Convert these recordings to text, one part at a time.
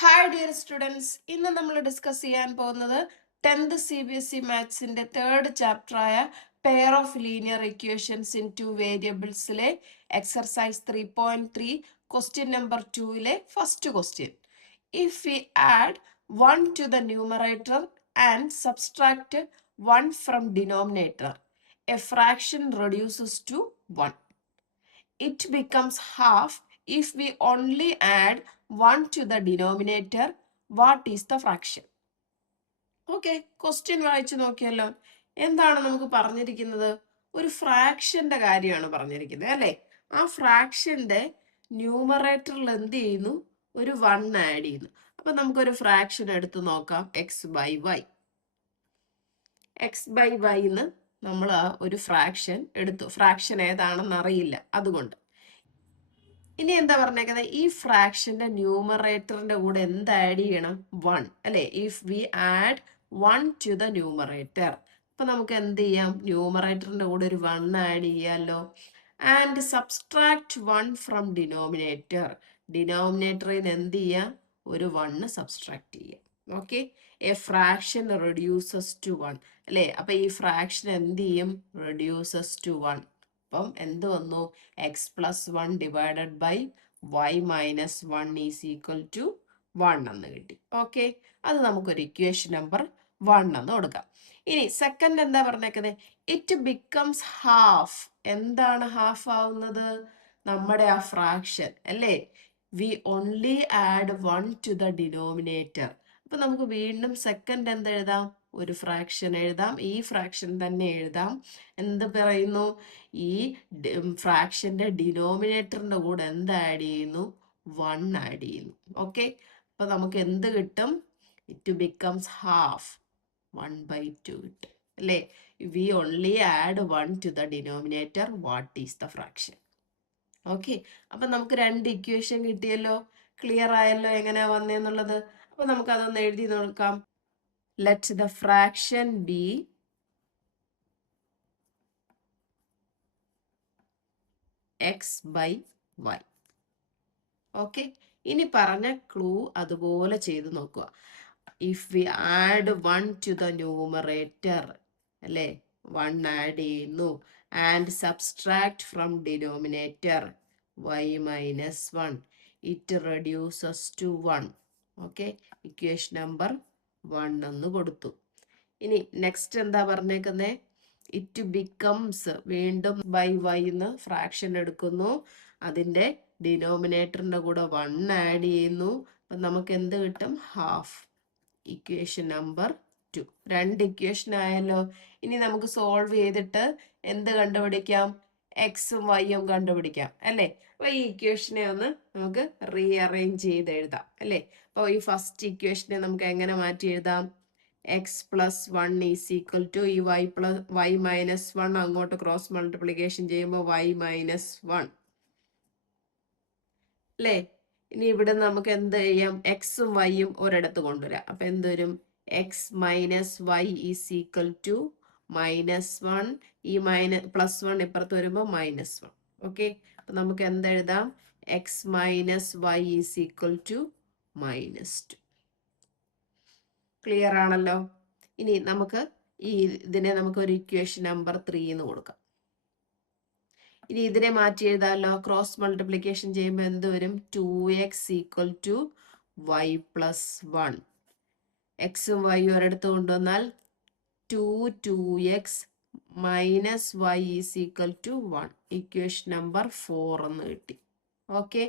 Hi dear students, ഇന്ന് നമ്മൾ discuss ചെയ്യാൻ പോകുന്നത് 10th CBSE മാത്സിന്റെ തേർഡ് ചാപ്റ്ററായ pair of linear equations in two വേരിയബിൾസിലെ എക്സർസൈസ് 3.3 ക്വസ്റ്റ്യൻ നമ്പർ 2ലെ first question. If we add 1 to the numerator and subtract 1 from denominator, a fraction reduces to 1. It becomes half if we only add 1 to the denominator. What is the fraction? Okay, question വായിച്ചു നോക്കിയല്ലോ. എന്താണ് നമുക്ക് പറഞ്ഞിരിക്കുന്നത്? ഒരു ഫ്രാക്ഷന്റെ കാര്യമാണ് പറഞ്ഞിരിക്കുന്നത് അല്ലേ? ആ ഫ്രാക്ഷന്റെ ന്യൂമറേറ്ററിൽ എന്ത് ചെയ്യുന്നു? ഒരു 1 ആഡ് ചെയ്യുന്നു. അപ്പൊ നമുക്കൊരു ഫ്രാക്ഷൻ എടുത്ത് നോക്കാം. എക്സ് ബൈ വൈ എന്ന് നമ്മൾ ഒരു ഫ്രാക്ഷൻ എടുത്തു. ഫ്രാക്ഷൻ ഏതാണെന്ന് അറിയില്ല, അതുകൊണ്ട്. ഇനി എന്താ പറഞ്ഞേക്കുന്നത്? ഈ ഫ്രാക്ഷന്റെ ന്യൂമറേറ്ററിന്റെ കൂടെ എന്ത് ആഡ് ചെയ്യണം? 1 അല്ലെ? If we add 1 to the numerator, അപ്പൊ നമുക്ക് എന്ത് ചെയ്യാം? ന്യൂമറേറ്ററിന്റെ കൂടെ ഒരു 1 ആഡ് ചെയ്യാമല്ലോ. ആൻഡ് സബ്സ്ട്രാക്ട് 1 ഫ്രം ഡിനോമിനേറ്റർ, ഡിനോമിനേറ്ററിൽ നിന്ന് എന്ത് ചെയ്യാം? ഒരു 1 സബ്സ്ട്രാക്ട് ചെയ്യാം. Okay, a fraction reduces to 1 അല്ലെ? അപ്പൊ ഈ ഫ്രാക്ഷൻ എന്ത് ചെയ്യും? Reduces to 1. അപ്പം എന്ത് വന്നു? X plus 1 divided by Y minus 1 is equal to 1 എന്ന് കിട്ടി. ഓക്കെ, അത് നമുക്കൊരു ഇക്വേഷൻ നമ്പർ 1 എന്ന് കൊടുക്കാം. ഇനി സെക്കൻഡ് എന്താ പറഞ്ഞേക്കുന്നത്? It becomes half. എന്താണ് ഹാഫ് ആവുന്നത്? നമ്മുടെ ആ ഫ്രാക്ഷൻ അല്ലേ? We only add 1 to the denominator. അപ്പൊ നമുക്ക് വീണ്ടും സെക്കൻഡ് എന്ത് എഴുതാം? ഒരു ഫ്രാക്ഷൻ എഴുതാം. ഈ ഫ്രാക്ഷൻ തന്നെ എഴുതാം. എന്ത് പറയുന്നു? ഈ ഫ്രാക്ഷന്റെ ഡിനോമിനേറ്ററിന്റെ കൂടെ എന്ത് ആഡ് ചെയ്യുന്നു? 1 ആഡ് ചെയ്യുന്നു. ഓക്കെ, അപ്പൊ നമുക്ക് എന്ത് കിട്ടും? ഇറ്റ് ബിക്കംസ് ഹാഫ്, 1/2 കിട്ടും അല്ലേ? We only add 1 to the denominator. What is the fraction? Okay, അപ്പൊ നമുക്ക് രണ്ട് ഇക്വേഷൻ കിട്ടിയല്ലോ. ക്ലിയർ ആയല്ലോ എങ്ങനെയാ വന്നേന്നുള്ളത്? അപ്പൊ നമുക്ക് അതൊന്ന് എഴുതി നോക്കാം. Let the fraction be X by Y. Okay, ഇനി പറഞ്ഞ ക്ലൂ അതുപോലെ ചെയ്ത് നോക്കുക. If we add 1 to the numerator അല്ലേ? 1 ആഡ് ചെയ്യുന്നു. And subtract from denominator y minus 1, it reduces to 1. Okay, equation number 1 എന്ന് കൊടുത്തു. ഇനി നെക്സ്റ്റ് എന്താ പറഞ്ഞേക്കുന്നത്? ഇറ്റ് ബിക്കംസ്, വീണ്ടും ബൈ വൈ എന്ന് ഫ്രാക്ഷൻ എടുക്കുന്നു. അതിന്റെ ഡിനോമിനേറ്ററിന്റെ കൂടെ 1 ആഡ് ചെയ്യുന്നു. അപ്പൊ നമുക്ക് എന്ത് കിട്ടും? ഹാഫ്. Equation number 2. രണ്ട് ഇക്വേഷൻ ആയല്ലോ. ഇനി നമുക്ക് സോൾവ് ചെയ്തിട്ട് എന്ത് കണ്ടുപിടിക്കാം? എക്സും വൈയും കണ്ടുപിടിക്കാം അല്ലേ? അപ്പൊ ഈ ഇക്വേഷനെ ഒന്ന് നമുക്ക് റീഅറേഞ്ച് ചെയ്ത് എഴുതാം അല്ലേ? അപ്പൊ ഈ ഫസ്റ്റ് ഇക്വേഷനെ നമുക്ക് എങ്ങനെ മാറ്റി എഴുതാം? X plus 1 is equal to ഈ വൈ മൈനസ് 1 അങ്ങോട്ട് ക്രോസ് മൾട്ടിപ്ലിക്കേഷൻ ചെയ്യുമ്പോൾ വൈ മൈനസ് 1 അല്ലേ? ഇനി ഇവിടെ നമുക്ക് എന്ത് ചെയ്യാം? എക്സും വൈയും ഒരിടത്ത് കൊണ്ടുവരാം. അപ്പൊ എന്തുവരും? X minus Y is equal to -1. ഈ +1 ഇപ്പുറത്ത് വരുമ്പോൾ -1. ഓക്കെ, അപ്പൊ നമുക്ക് എന്തെഴുതാം? X minus Y is equal to -2. Clear ആണല്ലോ. ഇനി നമുക്ക് ഇതിനെ നമുക്ക് ഒരു ഇക്വേഷൻ നമ്പർ 3 എന്ന് കൊടുക്കാം. ഇനി ഇതിനെ മാറ്റി എഴുതാമല്ലോ. ക്രോസ് മൾട്ടിപ്ലിക്കേഷൻ ചെയ്യുമ്പോൾ എന്ത് വരും? 2x equal to Y plus 1. എക്സും വൈ ഒരിടത്ത് കൊണ്ടുവന്നാൽ 2x minus Y is equal to 1. Equation number 4 എന്ന് കിട്ടി. ഓക്കെ,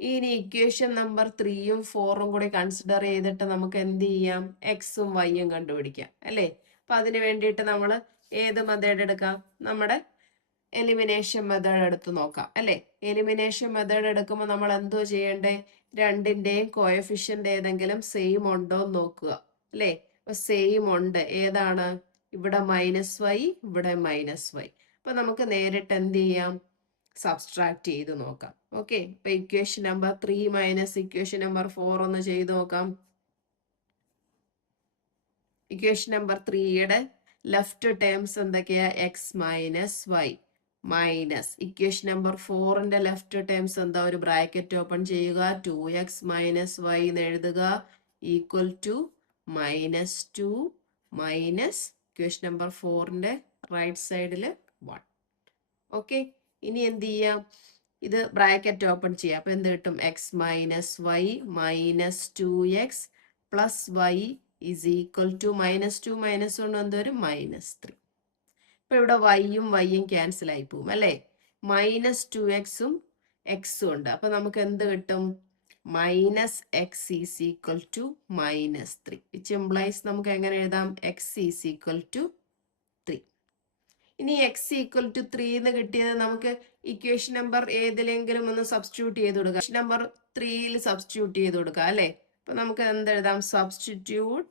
ഇനി ഇക്വേഷൻ നമ്പർ 3ഉം 4ഉം കൂടി കൺസിഡർ ചെയ്തിട്ട് നമുക്ക് എന്ത് ചെയ്യാം? എക്സും വൈയും കണ്ടുപിടിക്കാം അല്ലേ? അപ്പൊ അതിന് വേണ്ടിയിട്ട് നമ്മൾ ഏത് മെത്തേഡ് എടുക്കാം? നമ്മുടെ എലിമിനേഷൻ മെത്തേഡ് എടുത്ത് നോക്കാം അല്ലേ? എലിമിനേഷൻ മെത്തേഡ് എടുക്കുമ്പോൾ നമ്മൾ എന്തോ ചെയ്യണ്ടേ? രണ്ടിന്റെയും കോഎഫിഷ്യന്റ് ഏതെങ്കിലും സെയിം ഉണ്ടോ എന്ന് നോക്കുക അല്ലേ? അപ്പൊ സെയിം ഉണ്ട്. ഏതാണ്? ഇവിടെ -y, ഇവിടെ -y. അപ്പൊ നമുക്ക് നേരിട്ട് എന്ത് ചെയ്യാം? സബ്സ്ട്രാക്ട് ചെയ്ത് നോക്കാം. ഓക്കെ, അപ്പൊ equation number 3 minus equation number 4 ഒന്ന് ചെയ്ത് നോക്കാം. ഇക്വേഷൻ നമ്പർ 3യുടെ ലെഫ്റ്റ് ടേംസ് എന്തൊക്കെയാ? X minus Y. Minus equation number 4ന്റെ ലെഫ്റ്റ് ടേംസ് എന്താ, ഒരു ബ്രാക്കറ്റ് ഓപ്പൺ ചെയ്യുക, 2x മൈനസ് y എന്ന് എഴുതുക, equal to -2 minus equation number 4ന്റെ റൈറ്റ് സൈഡിൽ 1. ഓക്കെ, ഇനി എന്ത് ചെയ്യാം, ഇത് ബ്രാക്കറ്റ് ഓപ്പൺ ചെയ്യാം. അപ്പൊ എന്ത് കിട്ടും, X minus Y minus 2x plus Y is equal to -2 minus കൊണ്ട് എന്തോരും -3. ഇപ്പൊ ഇവിടെ വൈയും വൈയും ക്യാൻസൽ ആയി പോവും അല്ലേ, -2xും എക്സും ഉണ്ട്. അപ്പൊ നമുക്ക് എന്ത് കിട്ടും, -x is equal to -3, which implies നമുക്ക് എങ്ങനെ എഴുതാം, x ഈസ് ഈക്വൽ ടു 3. ഇനി x ഈക്വൽ ടു 3 എന്ന് കിട്ടിയത് നമുക്ക് ഇക്വേഷൻ നമ്പർ ഏതിലെങ്കിലും ഒന്ന് സബ്സ്റ്റിറ്റ്യൂട്ട് ചെയ്ത് കൊടുക്കാം. ഇക്വേഷൻ നമ്പർ 3യിൽ സബ്സ്റ്റിറ്റ്യൂട്ട് ചെയ്ത് കൊടുക്കാം അല്ലേ. അപ്പൊ നമുക്ക് എന്ത് എഴുതാം, substitute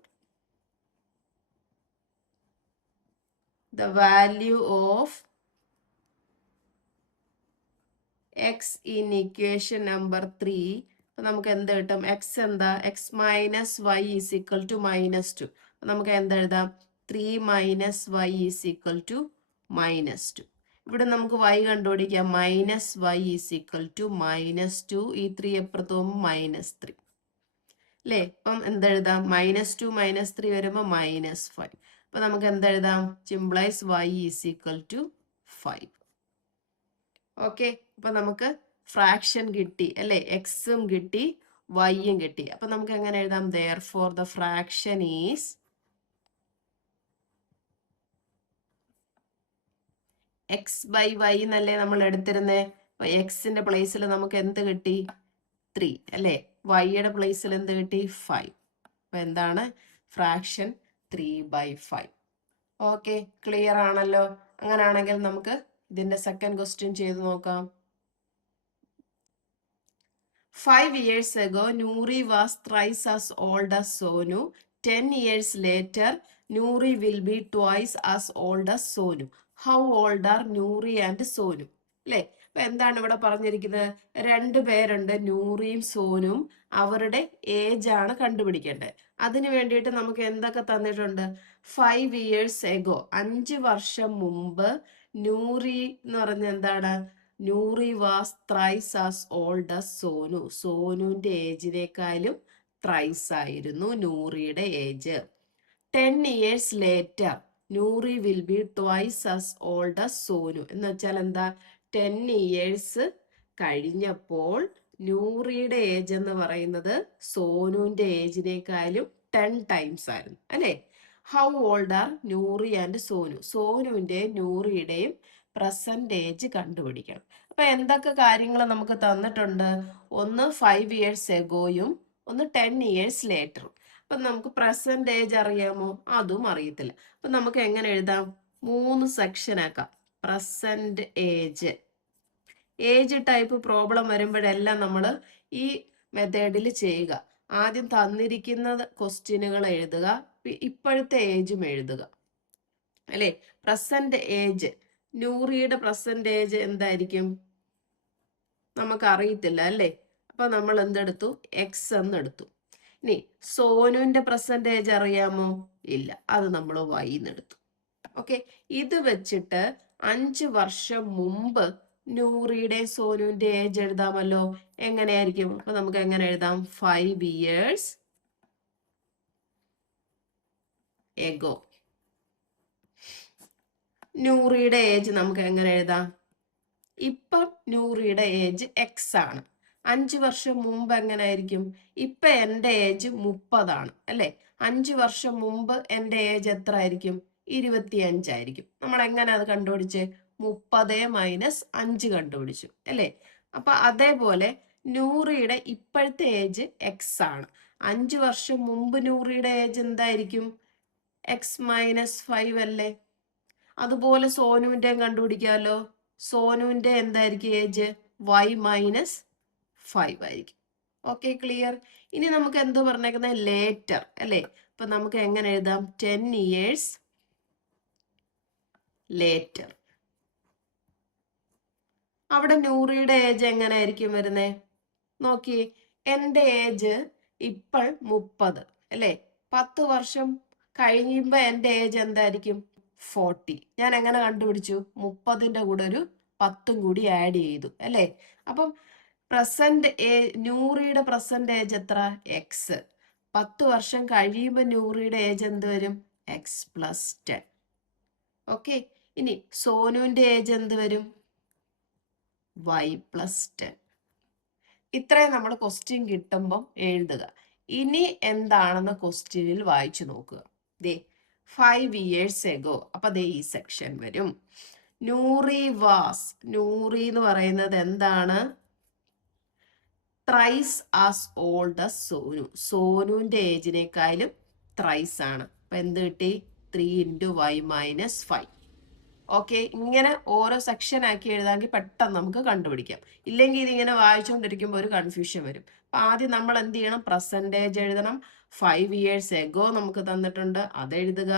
the value of x in equation number 3. അപ്പൊ നമുക്ക് എന്ത് കിട്ടും, x എന്താ, x minus Y is equal to -2. നമുക്ക് എന്ത് എഴുതാം, 3 minus Y is equal to -2. ഇവിടെ നമുക്ക് y കണ്ടുപിടിക്കാം, -y ഈസ് ഈക്വൽ ടു -2, ഈ 3 എപ്പുറത്ത് പോകുമ്പോൾ -3 അല്ലേ. അപ്പം എന്തെഴുതാം, -2 -3 വരുമ്പോൾ -5. അപ്പൊ നമുക്ക് എന്തെഴുതാം, implies y is equal to 5. Okay, അപ്പൊ നമുക്ക് ഫ്രാക്ഷൻ കിട്ടി അല്ലെ, എക്സും കിട്ടി വൈയും കിട്ടി. അപ്പൊ നമുക്ക് എങ്ങനെ എഴുതാം, therefore the fraction is x/y എന്നല്ലേ നമ്മൾ എടുത്തിരുന്നേ. അപ്പൊ എക്സിന്റെ പ്ലേസിൽ നമുക്ക് എന്ത് കിട്ടി, 3 അല്ലെ, വൈയുടെ പ്ലേസിൽ എന്ത് കിട്ടി, 5. അപ്പൊ എന്താണ്, ഫ്രാക്ഷൻ 3/5. ഓക്കെ, ക്ലിയർ ആണല്ലോ. അങ്ങനാണെങ്കിൽ നമുക്ക് ഇതിന്റെ സെക്കൻഡ് ക്വസ്റ്റ്യൻ ചെയ്ത് നോക്കാം. 5 years ago, Noori was thrice as old as Sonu. 10 years later, Noori will be twice as old as Sonu. How old are Noori and Sonu? അല്ലേ, അപ്പൊ എന്താണ് ഇവിടെ പറഞ്ഞിരിക്കുന്നത്, 2 പേരുണ്ട്, നൂറിയും സോനും. അവരുടെ ഏജ് ആണ് കണ്ടുപിടിക്കേണ്ടത്. അതിന് വേണ്ടിയിട്ട് നമുക്ക് എന്തൊക്കെ തന്നിട്ടുണ്ട്, 5 years ago 5 വർഷം മുമ്പ്, നൂറി എന്ന് പറഞ്ഞ എന്താണ്, Noori was thrice as old as Sonu. സോനുവിന്റെ ഏജിനേക്കാളും ത്രൈസ് ആയിരുന്നു നൂറിയുടെ age. 10 years later, Noori will be twice as old as Sonu. എന്ന് വെച്ചാൽ എന്താ, 10 years കഴിഞ്ഞപ്പോൾ നൂറിയുടെ ഏജ് എന്ന് പറയുന്നത് സോനുവിന്റെ ഏജിനേക്കാളും 10 times ആയിരുന്നു അല്ലെ. How old are Noori and Sonu, സോനുവിന്റെയും നൂറിയുടെയും പ്രസന്റ് ഏജ് കണ്ടുപിടിക്കണം. അപ്പൊ എന്തൊക്കെ കാര്യങ്ങൾ നമുക്ക് തന്നിട്ടുണ്ട്, ഒന്ന് 5 years എഗോയും ഒന്ന് 10 years ലേറ്ററും. അപ്പൊ നമുക്ക് പ്രസന്റ് ഏജ് അറിയാമോ, അതും അറിയത്തില്ല. അപ്പൊ നമുക്ക് എങ്ങനെ എഴുതാം, 3 സെക്ഷൻ ആക്കാം. Present age, age type problem വരുമ്പോഴെല്ലാം നമ്മൾ ഈ മെത്തേഡിൽ ചെയ്യുക. ആദ്യം തന്നിരിക്കുന്ന ക്വസ്റ്റ്യനുകൾ എഴുതുക, ഇപ്പോഴത്തെ ഏജും എഴുതുക അല്ലെ. പ്രസന്റ് ഏജ്, നൂറിയുടെ പ്രസന്റ് ഏജ് എന്തായിരിക്കും നമുക്ക് അറിയത്തില്ല അല്ലേ. അപ്പൊ നമ്മൾ എന്തെടുത്തു, എക്സ് എന്നെടുത്തു. ഇനി സോനുവിന്റെ പ്രസന്റ് ഏജ് അറിയാമോ, ഇല്ല, അത് നമ്മൾ വൈ എന്നെടുത്തു. ഓക്കെ, ഇത് വെച്ചിട്ട് 5 വർഷം മുമ്പ് നൂറിയുടെ സോനുവിന്റെ ഏജ് എഴുതാമല്ലോ. എങ്ങനെയായിരിക്കും, അപ്പൊ നമുക്ക് എങ്ങനെ എഴുതാം, 5 years എഗോ. നൂറിയുടെ ഏജ് നമുക്ക് എങ്ങനെ എഴുതാം, ഇപ്പം നൂറിയുടെ ഏജ് എക്സ് ആണ്. 5 വർഷം മുമ്പ് എങ്ങനെയായിരിക്കും, ഇപ്പൊ എൻ്റെ ഏജ് 30 അല്ലെ. 5 വർഷം മുമ്പ് എൻ്റെ ഏജ് എത്ര ആയിരിക്കും, 25 ആയിരിക്കും. നമ്മൾ എങ്ങനെ അത് കണ്ടുപിടിച്ച്, 30 - 5 കണ്ടുപിടിച്ചു അല്ലെ. അപ്പൊ അതേപോലെ നൂറിയുടെ ഇപ്പോഴത്തെ ഏജ് എക്സ് ആണ്. 5 വർഷം മുമ്പ് നൂറിയുടെ ഏജ് എന്തായിരിക്കും, x-5 അല്ലേ. അതുപോലെ സോനുവിന്റെയും കണ്ടുപിടിക്കാമല്ലോ. സോനുവിന്റെ എന്തായിരിക്കും ഏജ്, y-5 ആയിരിക്കും. Okay, clear. ഇനി നമുക്ക് എന്ത് പറഞ്ഞേക്കുന്നത്, ലേറ്റർ അല്ലേ. അപ്പൊ നമുക്ക് എങ്ങനെ എഴുതാം, 10 years ലേറ്റർ. അവിടെ നൂറിയുടെ ഏജ് എങ്ങനെയായിരിക്കും വരുന്നേ, നോക്കി, എൻ്റെ ഏജ് ഇപ്പോൾ 30 അല്ലേ. 10 വർഷം കഴിയുമ്പോ എൻ്റെ ഏജ് എന്തായിരിക്കും, 40. ഞാൻ എങ്ങനെ കണ്ടുപിടിച്ചു, 30ന്റെ കൂടെ ഒരു 10ഉം കൂടി ആഡ് ചെയ്തു അല്ലേ? അപ്പം നൂറിയുടെ പ്രസന്റ് ഏജ് എത്ര? എക്സ്. 10 വർഷം കഴിയുമ്പോൾ നൂറിയുടെ ഏജ് എന്ത് വരും? x+10. ഓക്കെ, ഇനി സോനുവിന്റെ ഏജ് എന്ത് വരും? y+10. ഇത്രയും നമ്മൾ ക്വസ്റ്റ്യൻ കിട്ടുമ്പം എഴുതുക. ഇനി എന്താണെന്ന് ക്വസ്റ്റ്യനിൽ വായിച്ചു നോക്കുക. ദേ 5 years ago. അപ്പൊ ദേ ഈ സെക്ഷൻ വരും. നൂറി എന്ന് പറയുന്നത് എന്താണ്? Thrice as old as Sonu. സോനുവിന്റെ ഏജിനേക്കാളും ത്രൈസ് ആണ്. അപ്പൊ എന്ത് കിട്ടി? 3 × y - 5. ഓക്കെ, ഇങ്ങനെ ഓരോ സെക്ഷൻ ആക്കി എഴുതാമെങ്കിൽ പെട്ടെന്ന് നമുക്ക് കണ്ടുപിടിക്കാം. ഇല്ലെങ്കിൽ ഇതിങ്ങനെ വായിച്ചുകൊണ്ടിരിക്കുമ്പോൾ ഒരു കൺഫ്യൂഷൻ വരും. അപ്പൊ ആദ്യം നമ്മൾ എന്ത് ചെയ്യണം? പ്രസന്റേജ് എഴുതണം. 5 years ago നമുക്ക് തന്നിട്ടുണ്ട്, അത് എഴുതുക.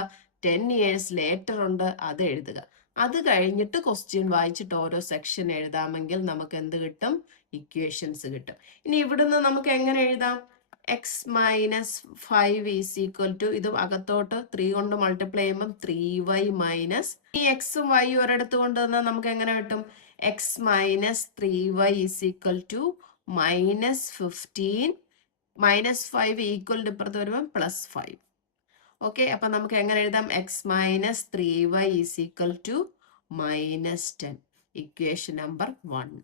10 years later ഉണ്ട്, അത് എഴുതുക. അത് കഴിഞ്ഞിട്ട് ക്വസ്റ്റ്യൻ വായിച്ചിട്ട് ഓരോ സെക്ഷൻ എഴുതാമെങ്കിൽ നമുക്ക് എന്ത് കിട്ടും? ഇക്വേഷൻസ് കിട്ടും. ഇനി ഇവിടുന്ന് നമുക്ക് എങ്ങനെ എഴുതാം? x - 5 = ഇത് അകത്തോട്ട് 3 കൊണ്ട് മൾട്ടിപ്ലൈ ചെയ്യുമ്പോൾ 3y മൈനസ് ഈ എക്സും വൈയും ഒരിടത്ത് കൊണ്ടുവന്നാൽ നമുക്ക് എങ്ങനെ കിട്ടും? x - 3y = -15 -5 ഈക്വൽ ഇപ്പുറത്ത് വരുമ്പോൾ +5. ഓക്കെ, അപ്പൊ നമുക്ക് എങ്ങനെ എഴുതാം? x - 3y = -10. Equation number 1.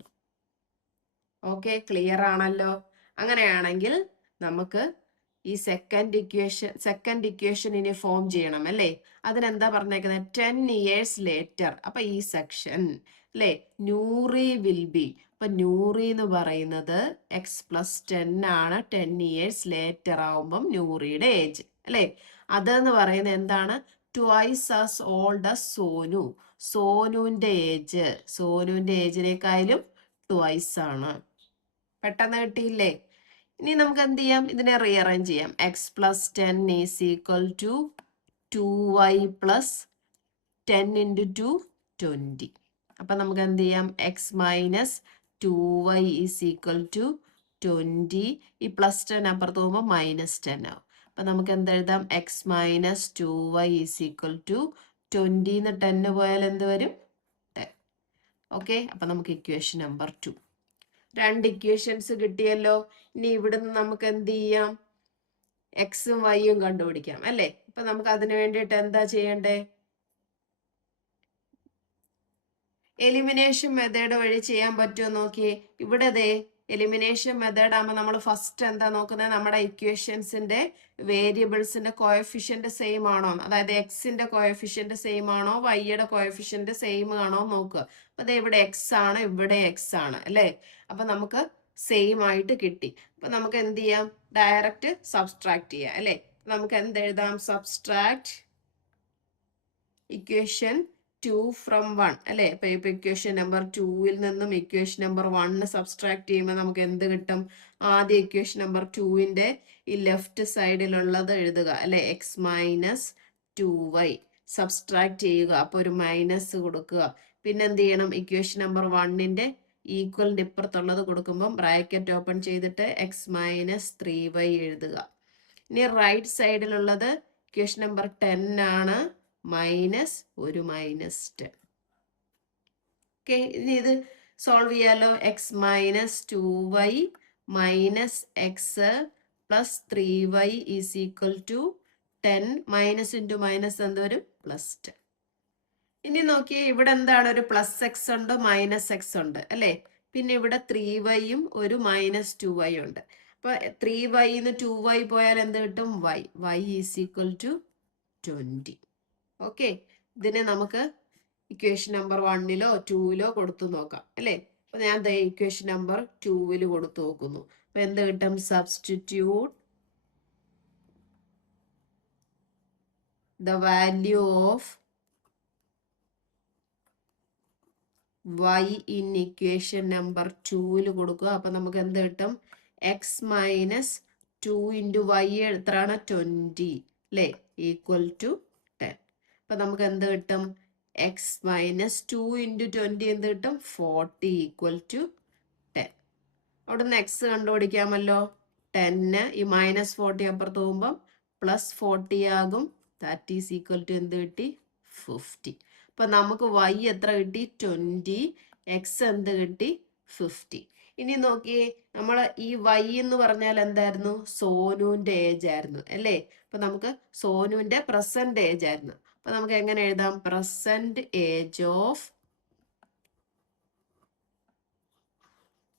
Okay, clear ആണല്ലോ? അങ്ങനെയാണെങ്കിൽ നമുക്ക് ഈ സെക്കൻഡ് ഇക്വേഷൻ ഇനി ഫോം ചെയ്യണം അല്ലേ? അതിനെന്താ പറഞ്ഞേക്കുന്നത്? 10 years later. അപ്പൊ ഈ സെക്ഷൻ അല്ലേ, നൂറി വിൽ ബി. അപ്പൊ നൂറി എന്ന് പറയുന്നത് x+10 ആണ്. 10 years later ആവുമ്പം നൂറിയുടെ ഏജ് അല്ലേ? അതെന്ന് പറയുന്നത് എന്താണ്? Twice as old as Sonu. സോനുവിന്റെ ഏജിനേക്കാളും ട്വൈസ് ആണ്. പെട്ടെന്ന് കിട്ടിയില്ലേ? ഇനി നമുക്ക് എന്ത് ചെയ്യാം? ഇതിനെ റീഅറേഞ്ച് ചെയ്യാം. x+10 = 2y + 10 × 2 20. അപ്പൊ നമുക്ക് എന്ത് ചെയ്യാം? x - 2y = 20. ഈ +10 അപ്പുറത്ത് പോകുമ്പോൾ -10 ആവും. അപ്പൊ നമുക്ക് എന്തെഴുതാം? x - 2y = 20 ന്ന് 10 പോയാൽ എന്ത് വരും? 10. ഓക്കെ, അപ്പൊ നമുക്ക് ഇക്വേഷൻ നമ്പർ 2. 2 ഇക്വേഷൻസ് കിട്ടിയല്ലോ. ഇനി ഇവിടുന്ന് നമുക്ക് എന്ത് ചെയ്യാം? എക്സും വൈയും കണ്ടുപിടിക്കാം അല്ലേ? അപ്പൊ നമുക്ക് അതിന് വേണ്ടിയിട്ട് എന്താ ചെയ്യണ്ടേ? എലിമിനേഷൻ മെത്തേഡ് വഴി ചെയ്യാൻ പറ്റുമോ നോക്കിയേ. ഇവിടെ ദേ എലിമിനേഷൻ മെത്തേഡ് ആകുമ്പോൾ നമ്മൾ ഫസ്റ്റ് എന്താ നോക്കുന്നത്? നമ്മുടെ ഇക്വേഷൻസിന്റെ വേരിയബിൾസിന്റെ കോഎഫിഷ്യന്റ് സെയിം ആണോ, അതായത് എക്സിന്റെ കോഎഫിഷ്യന്റ് സെയിം ആണോ, വൈയുടെ കോഎഫിഷ്യന്റ് സെയിം ആണോ നോക്കുക. അപ്പൊ ഇവിടെ എക്സ് ആണ്, ഇവിടെ എക്സ് ആണ് അല്ലേ? അപ്പൊ നമുക്ക് സെയിം ആയിട്ട് കിട്ടി. അപ്പൊ നമുക്ക് എന്ത് ചെയ്യാം? ഡയറക്റ്റ് സബ്സ്ട്രാക്ട് ചെയ്യാം അല്ലേ? നമുക്ക് എന്തെഴുതാം? സബ്സ്ട്രാക്ട് ഇക്വേഷൻ 2 from 1 അല്ലേ? അപ്പൊ ഇപ്പൊ ഇക്വേഷൻ നമ്പർ 2-ൽ നിന്നും ഇക്വേഷൻ നമ്പർ 1 സബ്സ്ട്രാക്ട് ചെയ്യുമ്പോൾ നമുക്ക് എന്ത് കിട്ടും? ആദ്യം ഇക്വേഷൻ നമ്പർ 2-ന്റെ ഈ ലെഫ്റ്റ് സൈഡിലുള്ളത് എഴുതുക അല്ലെ? x - 2y സബ്സ്ട്രാക്ട് ചെയ്യുക. അപ്പൊ ഒരു മൈനസ് കൊടുക്കുക. പിന്നെ എന്ത് ചെയ്യണം? ഇക്വേഷൻ നമ്പർ 1-ന്റെ ഈക്വലിന്റെ ഇപ്പുറത്തുള്ളത് കൊടുക്കുമ്പോൾ ബ്രാക്കറ്റ് ഓപ്പൺ ചെയ്തിട്ട് x - 3y എഴുതുക. ഇനി റൈറ്റ് സൈഡിലുള്ളത് ഇക്വേഷൻ നമ്പർ 10 ആണ്, മൈനസ് ഒരു -10. ഓക്കെ, ഇനി ഇത് സോൾവ് ചെയ്യാലോ. x - 2y - x + 3y = 10. Minus into minus എന്ത് വരും? +10. ഇനി നോക്കിയേ, ഇവിടെ എന്താണ്? ഒരു +x ഉണ്ട്, -x ഉണ്ട് അല്ലേ? പിന്നെ ഇവിടെ 3yയും ഒരു -2y ഉണ്ട്. അപ്പൊ 3y ന്ന് 2y പോയാൽ എന്ത് കിട്ടും? y = 20. ഓക്കെ, ഇതിനെ നമുക്ക് ഇക്വേഷൻ നമ്പർ 1-ലോ 2-ലോ കൊടുത്തു നോക്കാം അല്ലേ? അപ്പൊ ഞാൻ ഇക്വേഷൻ നമ്പർ 2-ൽ കൊടുത്തു നോക്കുന്നു. അപ്പൊ എന്ത് കിട്ടും? Substitute the value of y in equation number 2-ൽ കൊടുക്കുക. അപ്പൊ നമുക്ക് എന്ത് കിട്ടും? x - 2 × y എത്രയാണ്? 20 അല്ലേ? = 10. അപ്പൊ നമുക്ക് എന്ത് കിട്ടും? x - 2 × 20 എന്ത് കിട്ടും? 40 = 10. അവിടുന്ന് x കണ്ടുപിടിക്കാമല്ലോ. 10 ഈ -40 അപ്പുറത്ത് പോകുമ്പം +40 ആകും. ദാറ്റ് ഈസ് ഈക്വൽ ടു എന്ത് കിട്ടി? 50. അപ്പൊ നമുക്ക് y എത്ര കിട്ടി? 20. എക്സ് എന്ത് കിട്ടി? 50. ഇനി നോക്കിയേ, നമ്മൾ ഈ വൈ എന്ന് പറഞ്ഞാൽ എന്തായിരുന്നു? സോനുവിന്റെ ഏജ് ആയിരുന്നു അല്ലേ? അപ്പൊ നമുക്ക് സോനുവിന്റെ പ്രസന്റ് ഏജ് ആയിരുന്നു. അപ്പൊ നമുക്ക് എങ്ങനെ എഴുതാം? Present age of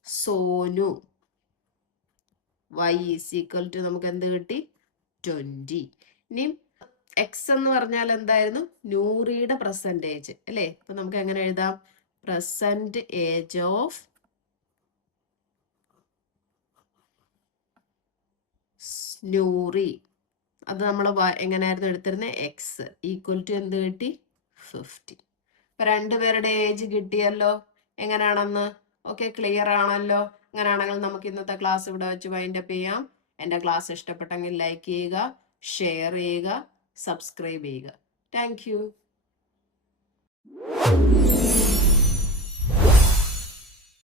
Sonu y is equal to നമുക്ക് എന്ത് കിട്ടി? 20. ഇനി എക്സ് എന്ന് പറഞ്ഞാൽ എന്തായിരുന്നു? നൂറിയുടെ പ്രസന്റ് ഏജ് അല്ലേ? അപ്പൊ നമുക്ക് എങ്ങനെ എഴുതാം? Present age of Noori. അത് നമ്മൾ എങ്ങനെയായിരുന്നു എടുത്തിരുന്നത്? എക്സ് ഈക്വൽ ടു എന്ത് കിട്ടി? 50. ഇപ്പൊ രണ്ടുപേരുടെ ഏജ് കിട്ടിയല്ലോ എങ്ങനെയാണെന്ന്. ഓക്കെ, ക്ലിയർ ആണല്ലോ? അങ്ങനെയാണെങ്കിൽ നമുക്ക് ഇന്നത്തെ ക്ലാസ് ഇവിടെ വെച്ച് വൈൻഡപ്പ് ചെയ്യാം. എൻ്റെ ക്ലാസ് ഇഷ്ടപ്പെട്ടെങ്കിൽ ലൈക്ക് ചെയ്യുക, ഷെയർ ചെയ്യുക, സബ്സ്ക്രൈബ് ചെയ്യുക. Thank you.